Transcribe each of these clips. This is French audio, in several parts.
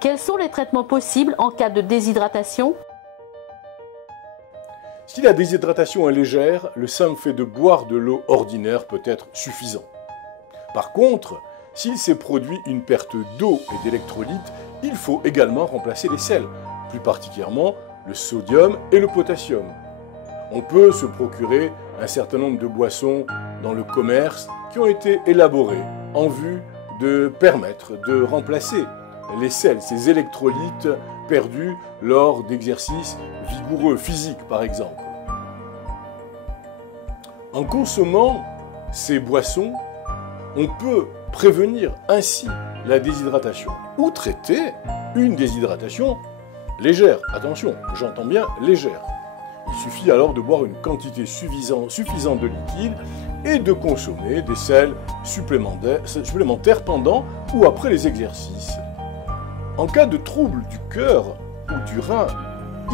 Quels sont les traitements possibles en cas de déshydratation? Si la déshydratation est légère, le simple fait de boire de l'eau ordinaire peut être suffisant. Par contre, s'il s'est produit une perte d'eau et d'électrolytes, il faut également remplacer les sels, plus particulièrement le sodium et le potassium. On peut se procurer un certain nombre de boissons dans le commerce qui ont été élaborées en vue de permettre de remplacer les sels, ces électrolytes perdus lors d'exercices vigoureux, physiques par exemple. En consommant ces boissons, on peut prévenir ainsi la déshydratation ou traiter une déshydratation légère. Attention, j'entends bien légère. Il suffit alors de boire une quantité suffisante de liquide et de consommer des sels supplémentaires pendant ou après les exercices. En cas de trouble du cœur ou du rein,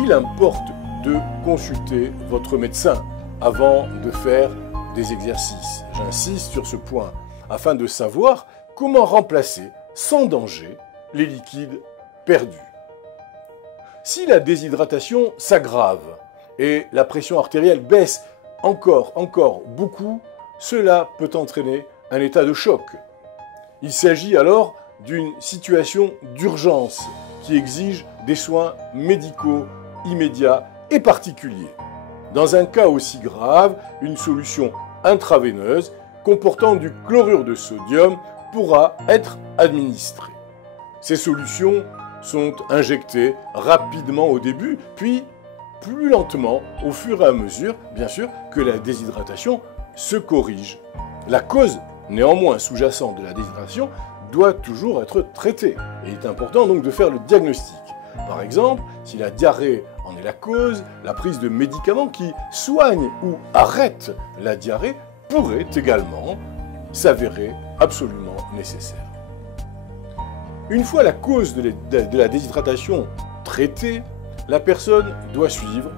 il importe de consulter votre médecin avant de faire des exercices. J'insiste sur ce point afin de savoir comment remplacer sans danger les liquides perdus. Si la déshydratation s'aggrave et la pression artérielle baisse encore beaucoup, cela peut entraîner un état de choc. Il s'agit alors d'une situation d'urgence qui exige des soins médicaux immédiats et particuliers. Dans un cas aussi grave, une solution intraveineuse comportant du chlorure de sodium pourra être administrée. Ces solutions sont injectées rapidement au début, puis plus lentement au fur et à mesure, bien sûr, que la déshydratation se corrige. La cause, néanmoins, sous-jacente de la déshydratation doit toujours être traitée. Et il est important donc de faire le diagnostic. Par exemple, si la diarrhée en est la cause, la prise de médicaments qui soignent ou arrêtent la diarrhée pourrait également s'avérer absolument nécessaire. Une fois la cause de la déshydratation traitée, la personne doit suivre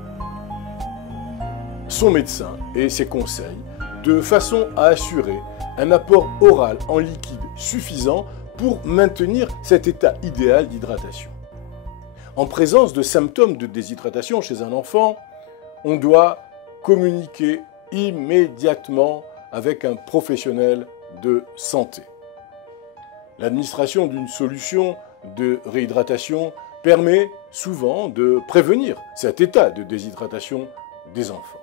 son médecin et ses conseils de façon à assurer un apport oral en liquide suffisant pour maintenir cet état idéal d'hydratation. En présence de symptômes de déshydratation chez un enfant, on doit communiquer immédiatement avec un professionnel de santé. L'administration d'une solution de réhydratation permet souvent de prévenir cet état de déshydratation des enfants.